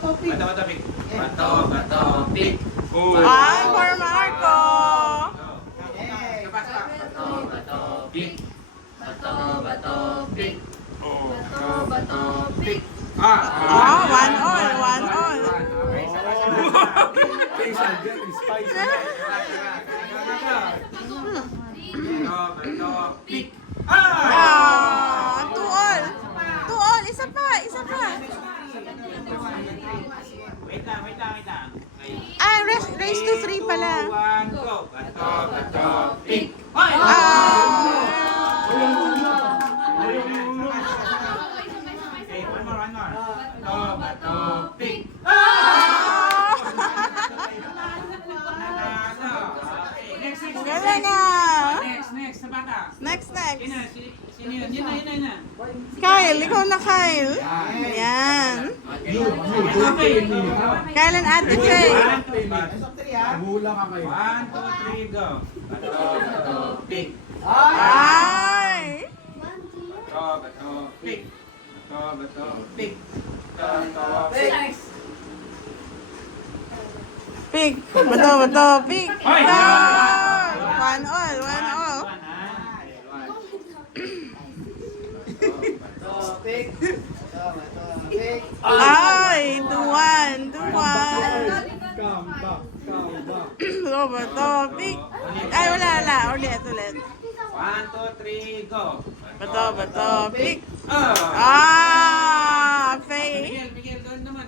Bato, pick. Bato, pick. Ay, for Marco. Bato, pick. Pick. Oh, one all. Bato, pick. Ah, two all. Isa pa. Wait lang. Ah, raise to 3 pala. 2, 1, go. Bato, pick. Ah. Okay, one more. Bato, pick. Next. Galing ah. Next, sa bata. Next. Sino yun? Yun na. Kyle, ikaw na Kyle. Ayan. Kyle and Ate Faye. 1, 2, 3, go. Bato, pick. Ay. Bato, pick. Bato, pick. Pig. Bato, pig. Hoy! One all. Ay, duwan. Bato, pig. Ay, wala. Ulit. 1, 2, 3, go. Bato, pig. Ah! Ah, Faye. Miguel, doon naman.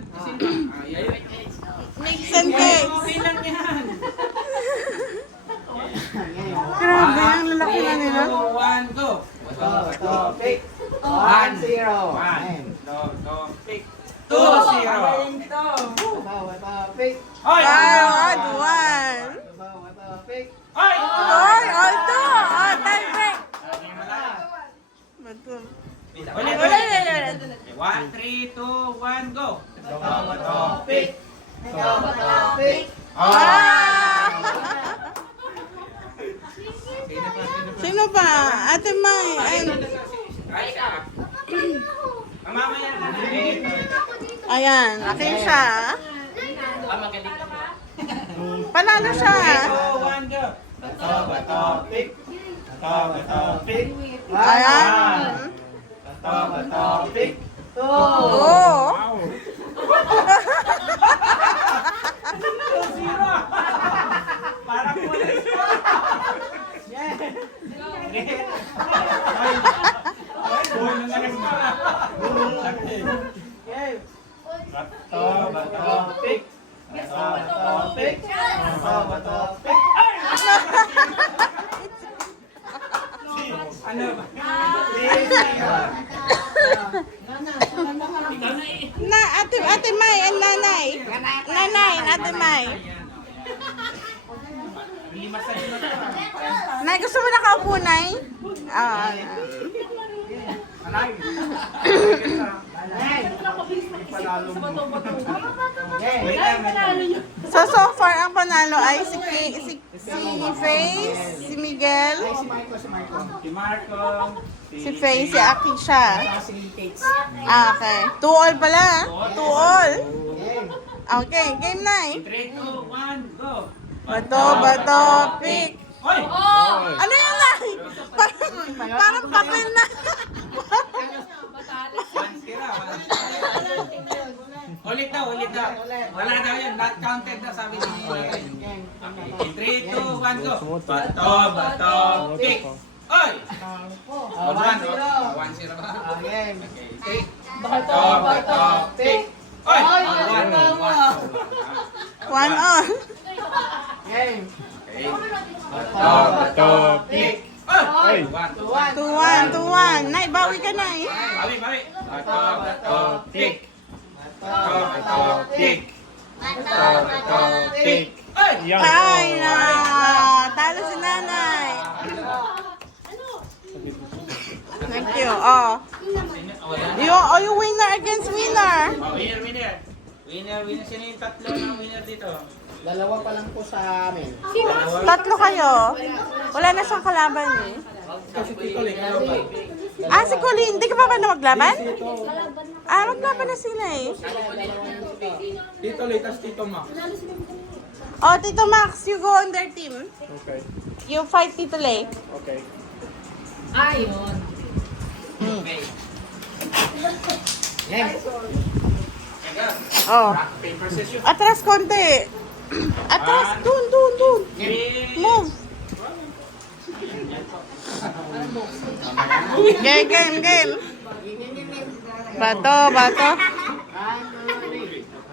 Mix and cakes. Okay lang yan. Grabe, ang lalaki na nila. 1, go. Bato, pick. 1-0. 1, pick. 2-0. Bato, pick. Hoy! Ay, duwan. Bato, pick. Hoy! Oy, all two. Oh, time break. Bato. Ulit. 1, 3, 2, 1, go. Bato, pick. Bato, pick. Ah! Sino pa? Ate Mai. Mamaya na na. Ayan, akin siya. Panalo siya. 2, 1, go. Bato, pick. Bato, pick. Ayan. Bato, pick. Oh. Parang pulis. Bato, pick. Bato, pick. Bato, pick. Ano ba? Na, Ate Mai and Nanay. Nanay, Ate Mai. Hindi masaya na. Nay, gusto mo nakaupo, Nay? Ah. Wait lang. So far, ang panalo ay si Faye, si Miguel, Si Marco. si Faye, si Akisha. Ah, okay. 2 all pala. 2 all. Okay, game na 3, 2, 1, go. Bato, pick. Hoy! Ano yun, Nay? Parang papel na. Ulit daw. Wala daw yan. Not counted na sabi ni Miguel. 3, 2, 1, go. Bato, pick. Oy! 1-0 ba? Game. Okay. Bato, pick. Oy! 1 all. Game. Okay. Bato, pick. Oy! 1, 2-1. Nay, bawi ka, Nay. Bawi. Bato, pick. Bato, pick. Bato, pick. Oy! Ay, na. Talo si Nanay. Thank you. Oh. You winner against winner. Winner. Sino yung tatlo na winner dito? Dalawa pa lang po sa amin. Tatlo kayo. Wala na siyang kalaban eh. Kasi Tito Ling, ano ba? Ah, si Colleen. Hindi ka pa ba na maglaban? Ah, maglaban na sila eh. Tito Lay, tas Tito Max. Oh, Tito Max, you go on their team. Okay. You fight Tito Lay. Okay. Ayun. Okay. Game. Oh. Rock, paper, scissors. Atras konti. Atras. Dun. Game. Move. Game.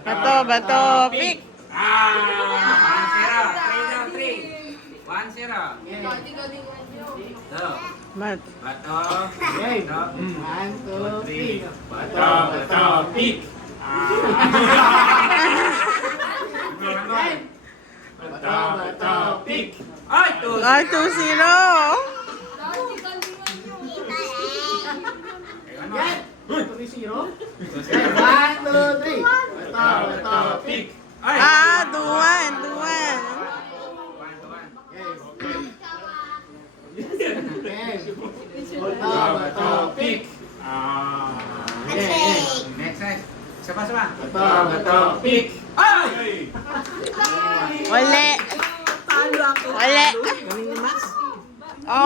Bato. Bato. Pick. One zero. So, Mat. bato. Game. Bato. 1, 2, 3. Bato, pick. Bato, pick. Ay, two. Ay, 2-0. Game. 3-0. 1, 2, 3. Bato, Pick. Ay. Ah, 2-1. Game. Bato, Pick. Game. Next. Sama. Bato, Pick. Ay! Uli. Talo ako. Uli. Kami ni Max.